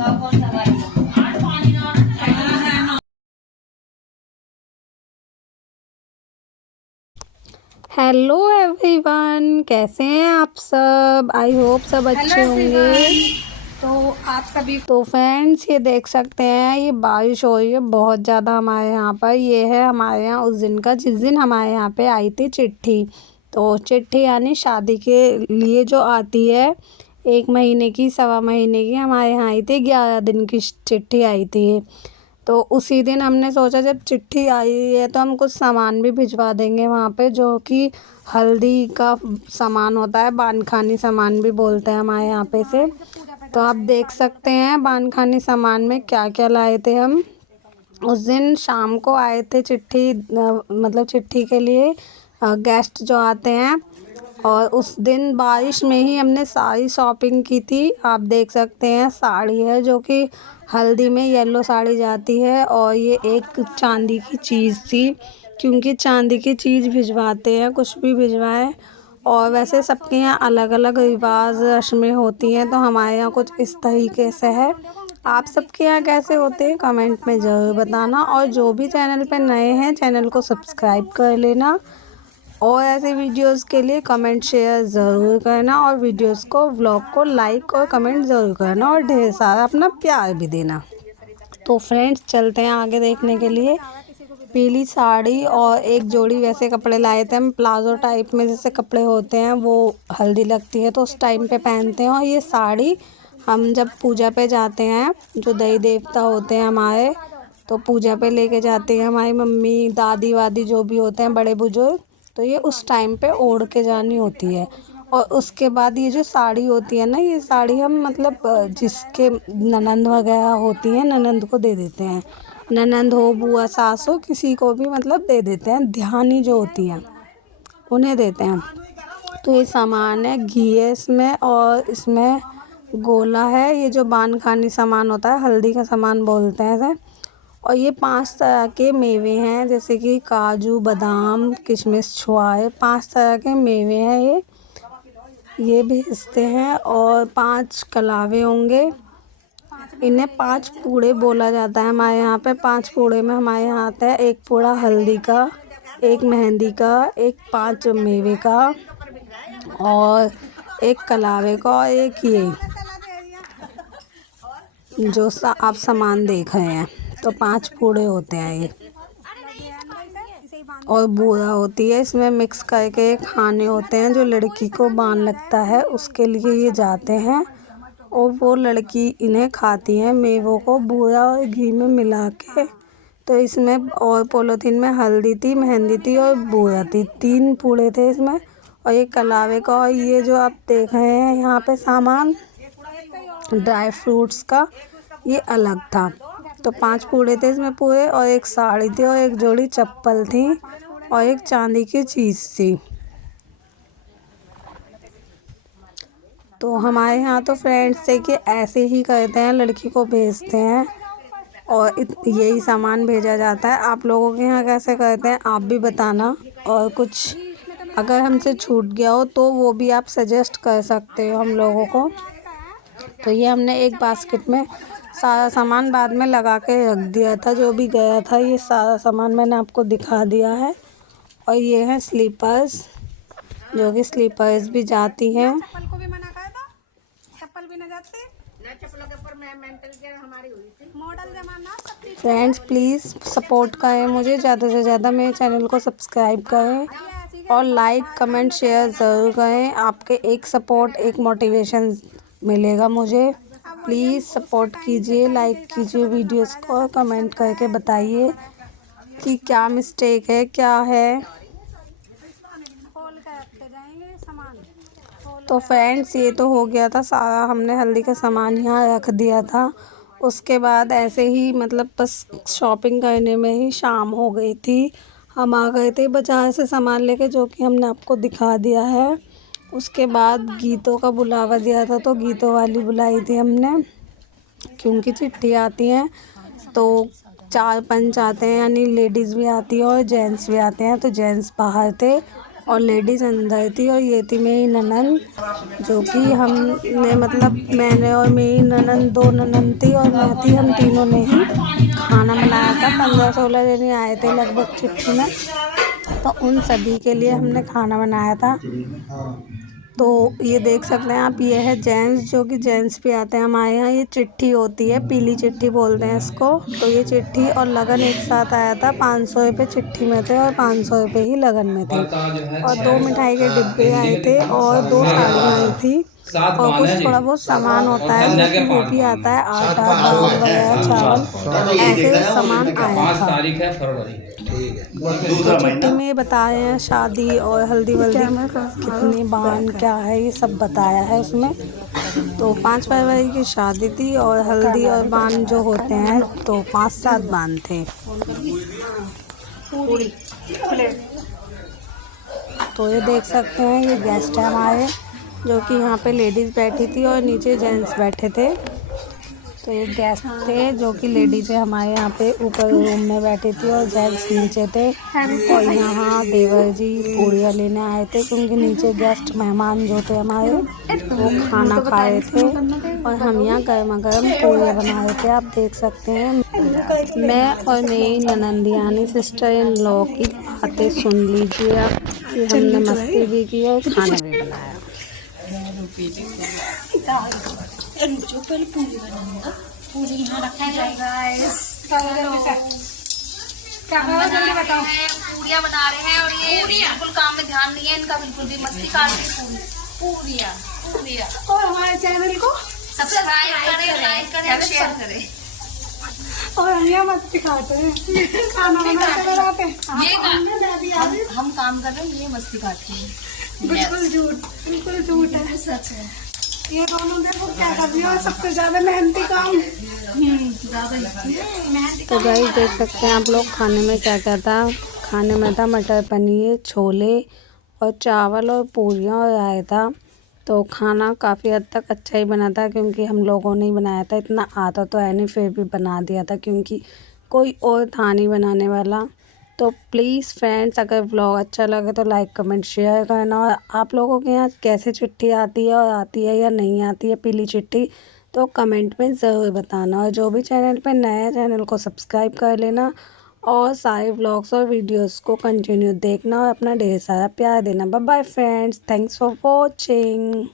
Hello everyone, कैसे हैं आप सब। आई होप सब अच्छे होंगे। तो आप सभी तो फ्रेंड्स, ये देख सकते हैं, ये बारिश हो रही है बहुत ज़्यादा हमारे यहाँ पर। ये है हमारे यहाँ उस दिन का जिस दिन हमारे यहाँ पे आई थी चिट्ठी। तो चिट्ठी यानी शादी के लिए जो आती है, 1 महीने की, 1.25 महीने की, हमारे यहाँ आई थी 11 दिन की चिट्ठी आई थी। तो उसी दिन हमने सोचा जब चिट्ठी आई है तो हम कुछ सामान भी भिजवा देंगे वहाँ पे, जो कि हल्दी का सामान होता है, बानखानी सामान भी बोलते हैं हमारे यहाँ पे से। तो आप देख सकते हैं बानखानी सामान में क्या क्या लाए थे हम। उस दिन शाम को आए थे चिट्ठी, मतलब चिट्ठी के लिए गेस्ट जो आते हैं। और उस दिन बारिश में ही हमने सारी शॉपिंग की थी। आप देख सकते हैं साड़ी है जो कि हल्दी में येलो साड़ी जाती है, और ये एक चांदी की चीज़ थी, क्योंकि चांदी की चीज़ भिजवाते हैं कुछ भी भिजवाएं। और वैसे सबके यहाँ अलग अलग रिवाज रस्में होती हैं, तो हमारे यहाँ कुछ इस तरीके से है। आप सबके यहाँ कैसे होते हैं कमेंट में ज़रूर बताना। और जो भी चैनल पे नए हैं, चैनल को सब्सक्राइब कर लेना। और ऐसे वीडियोस के लिए कमेंट शेयर ज़रूर करना, और वीडियोस को, व्लॉग को लाइक और कमेंट ज़रूर करना, और ढेर सारा अपना प्यार भी देना। तो फ्रेंड्स, चलते हैं आगे देखने के लिए। पीली साड़ी और एक जोड़ी वैसे कपड़े लाए थे हम, प्लाजो टाइप में जैसे कपड़े होते हैं, वो हल्दी लगती है तो उस टाइम पे पहनते हैं। और ये साड़ी हम जब पूजा पे जाते हैं, जो देवी देवता होते हैं हमारे, तो पूजा पे लेके जाते हैं हमारी मम्मी, दादी वादी जो भी होते हैं बड़े बुजुर्ग, तो ये उस टाइम पे ओढ़ के जानी होती है। और उसके बाद ये जो साड़ी होती है ना, ये साड़ी हम मतलब जिसके ननंद वगैरह होती हैं, ननंद को दे देते हैं। ननंद हो, बुआ, सास हो, किसी को भी मतलब दे देते हैं। ध्यानी जो होती हैं उन्हें देते हैं। तो ये सामान है, घी है इसमें, और इसमें गोला है। ये जो बानखानी सामान होता है, हल्दी का सामान बोलते हैं इसे। और ये 5 तरह के मेवे हैं, जैसे कि काजू, बादाम, किशमिश, छुआए, 5 तरह के मेवे हैं ये भेजते हैं। और 5 कलावे होंगे। इन्हें 5 पूड़े बोला जाता है हमारे यहाँ पे। 5 पूड़े में हमारे यहाँ आता है 1 पूड़ा हल्दी का, 1 मेहंदी का, 1 5 मेवे का, और 1 कलावे का, और 1 ये जो आप सामान देख रहे हैं। तो 5 पूड़े होते हैं ये। और बूरा होती है, इसमें मिक्स करके खाने होते हैं। जो लड़की को बान लगता है उसके लिए ये जाते हैं, और वो लड़की इन्हें खाती है, मेवों को बूरा और घी में मिला के। तो इसमें और पॉलीथीन में हल्दी थी, मेहंदी थी और बूरा थी, 3 पूड़े थे इसमें। और ये कलावे का, और ये जो आप देख रहे हैं यहाँ पे सामान ड्राई फ्रूट्स का, ये अलग था। तो 5 पूड़े थे इसमें पूरे, और 1 साड़ी थी, और 1 जोड़ी चप्पल थी, और 1 चांदी की चीज़ थी। तो हमारे यहाँ तो फ्रेंड्स से कि ऐसे ही करते हैं, लड़की को भेजते हैं और यही सामान भेजा जाता है। आप लोगों के यहाँ कैसे करते हैं आप भी बताना। और कुछ अगर हमसे छूट गया हो तो वो भी आप सजेस्ट कर सकते हो हम लोगों को। तो ये हमने एक बास्केट में सारा सामान बाद में लगा के रख दिया था, जो भी गया था ये सारा सामान मैंने आपको दिखा दिया है। और ये है स्लीपर्स, जो कि स्लीपर्स भी जाती हैं। चप्पल को भी मना कर दो, चप्पल भी ना जाती ना, चप्पलों के ऊपर मैं मेंटल केयर हमारी हुई थी, मॉडल जमाना। फ्रेंड्स, प्लीज़ सपोर्ट करें मुझे, ज़्यादा से ज़्यादा मेरे चैनल को सब्सक्राइब करें, और लाइक कमेंट शेयर ज़रूर करें। आपके एक सपोर्ट, एक मोटिवेशन मिलेगा मुझे। प्लीज़ सपोर्ट कीजिए, लाइक कीजिए वीडियोस को, और कमेंट करके बताइए कि क्या मिस्टेक है, क्या है। तो फ्रेंड्स, ये तो हो गया था सारा, हमने हल्दी का सामान यहाँ रख दिया था। उसके बाद ऐसे ही मतलब बस शॉपिंग करने में ही शाम हो गई थी। हम आ गए थे बाज़ार से सामान लेके, जो कि हमने आपको दिखा दिया है। उसके बाद गीतों का बुलावा दिया था, तो गीतों वाली बुलाई थी हमने, क्योंकि चिट्ठी आती हैं तो 4 पंच आते हैं, यानी लेडीज़ भी आती है और जेंट्स भी आते हैं। तो जेंट्स बाहर थे और लेडीज़ अंदर थी और ये थी मेरी ननंद, जो कि हमने मतलब मैंने और मेरी ननंद 2 ननंद थी और मैं थी, हम तीनों ने ही खाना बनाया था। 15-16 जने आए थे लगभग चिट्ठी में, तो उन सभी के लिए हमने खाना बनाया था। तो ये देख सकते हैं आप, ये है जेंट्स, जो कि जेंट्स भी आते हैं हमारे यहाँ। ये चिट्ठी होती है, पीली चिट्ठी बोलते हैं इसको। तो ये चिट्ठी और लगन एक साथ आया था। 500 रुपये चिट्ठी में थे और 500 रुपये ही लगन में थे। और 2 मिठाई के डिब्बे आए थे और 2 साड़ियाँ आई थी और कुछ थोड़ा बहुत सामान होता है जो कि वो भी आता है, आटा, दाल वगैरह, चावल, ऐसे सामान आया था। तो चिट्ठी में बता रहे हैं शादी और हल्दी वल्दी कितनी बान क्या है, ये सब बताया है उसमें। तो 5 फरवरी की शादी थी और हल्दी और बान जो होते हैं तो 5-7 बान थे। तो ये देख सकते हैं, ये गेस्ट है हमारे, जो कि यहाँ पे लेडीज़ बैठी थी और नीचे जेंट्स बैठे थे। तो ये गेस्ट थे जो कि लेडीज़ हमारे यहाँ पे ऊपर रूम में बैठी थी और जेंट्स नीचे थे। और यहाँ देवर जी पूड़ियाँ लेने आए थे, क्योंकि नीचे गेस्ट मेहमान जो थे हमारे वो खाना खा रहे थे और हम यहाँ गर्मा गर्म पूड़ियाँ बना रहे थे। आप देख सकते हैं, मैं और मेरी ननंद यानी सिस्टर इन लॉ की बातें सुन लीजिए आप, कि हमने मस्ती भी की और खाना भी बनाया। पूरी यहाँ रखा जाएगा। क्या करो जल्दी बताओ। पूरियाँ बना रहे हैं और ये बिल्कुल काम में ध्यान नहीं है इनका, बिल्कुल भी मस्ती काट रही है। पूरियाँ पूरियाँ। और हमारे चैनल को सब्सक्राइब करें, लाइक करें और शेयर करें। और हम यहाँ मस्ती खाते हैं, खाना बनाते बनाते। ये हम काम कर रहे हैं, ये मस्ती काटते हैं। बिल्कुल झूठ है, सच है। ये दोनों देखो क्या कर रही हो, सबसे ज्यादा मेहनती काम। तो गाइस देख सकते हैं आप लोग, खाने में क्या क्या था। खाने में था मटर पनीर, छोले और चावल और पूरियाँ और रायता। तो खाना काफ़ी हद तक अच्छा ही बना था, क्योंकि हम लोगों ने ही बनाया था। इतना आता तो है नहीं, फिर भी बना दिया था, क्योंकि कोई और था नहीं बनाने वाला। तो प्लीज़ फ्रेंड्स, अगर व्लॉग अच्छा लगे तो लाइक कमेंट शेयर करना। और आप लोगों के यहाँ कैसे चिट्ठी आती है, और आती है या नहीं आती है पीली चिट्ठी, तो कमेंट में ज़रूर बताना। और जो भी चैनल पे नया है, चैनल को सब्सक्राइब कर लेना और सारे व्लॉग्स और वीडियोस को कंटिन्यू देखना और अपना ढेर सारा प्यार देना। Bye bye friends, thanks for watching.